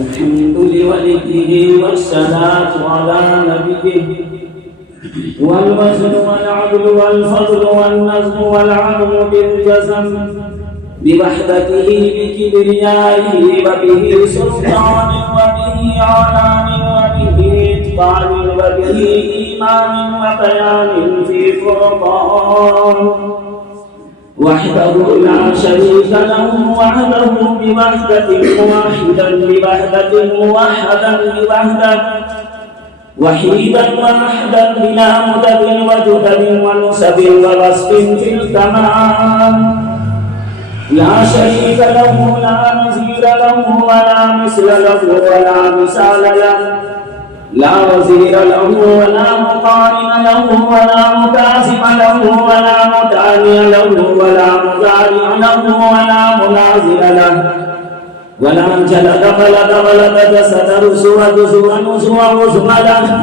الحمد لوليه والصلاة على نبيه والوزن والعدل والفضل والنظم والعدل بالجزم بوحدته بكبريائه وبه سلطان وبه علام وبه إتقان وبه إيمان وبيان في فرقان وحده لا شريك له وحده بوحدة واحدا بوحدة موحدا بوحدة وحيدا واحدا بلا مدد وجدد ونسب ووصف في الكمال لا شريك له لا نظير له ولا مثل له ولا مثال له لا وزير له ولا مقارن له ولا مكاسب له ولا متاني له ولا مضارع له ولا منازل له ولا جلد ولد جسد رسو نسو وزم له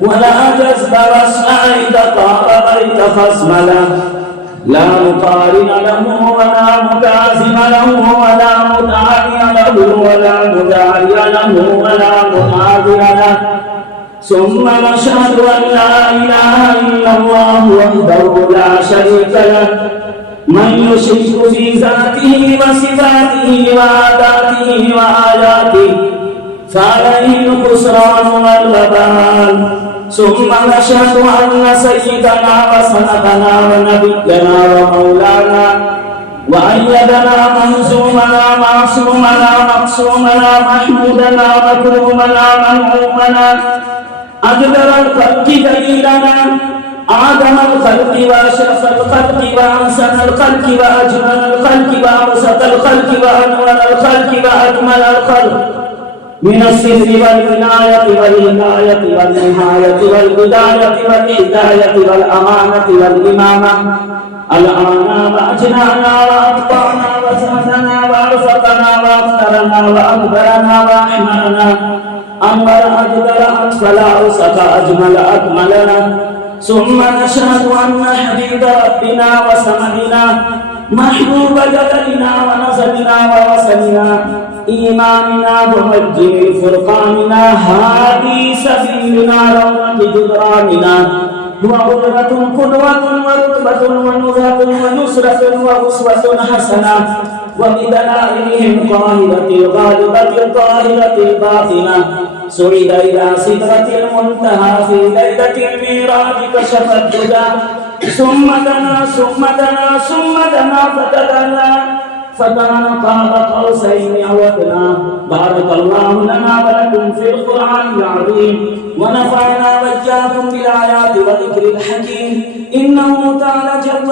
ولا جذب وسعيد طاب بيت خصم له لا مقارن له ولا مكاسب له ولا متاني له ولا مداري له ولا منازل له ثم نشهد أن لا إله إلا الله وحده لا شريك له من يشرك في ذاته وصفاته وعاداته وآياته فعليه الخسران والوبال ثم نشهد أن سيدنا وسندنا ونبينا ومولانا وأيدنا منزومنا معصومنا مقصومنا محمودنا مكرومنا منعومنا أجدر الخلق دليلنا آدم الخلق وأشرف الخلق وأحسن الخلق وأجمل الخلق وأوسط الخلق وأنور الخلق وأكمل الخلق من السر والولاية والهداية والنهاية والبداية والهداية والأمانة والإمامة الآنا وأجنانا وأقطعنا وزادنا وأرفقنا وأفطرنا وأكبرنا وأحمرنا أنور أجدر أطفال أوسط أجمل أكملنا ثم نشهد أن حبيب ربنا وسمدنا محبوب جللنا ونزلنا ووصلنا إمامنا ومجد فرقاننا هادي سبيلنا روضة جدراننا وقدرة قدوة ورتبة ونزهة ونصرة وأسوة حسنة وبدلائلهم قاهرة الغالبة الطاهرة الباطنة سعد إلى سدرة المنتهى في ليلة الميراج كشف الدجى ثم دنا فتدلى قاب قوسين أو أدنى بارك الله لنا ولكم في القرآن العظيم ونفعنا وإياكم بالآيات والذكر الحكيم إنه تعالى جل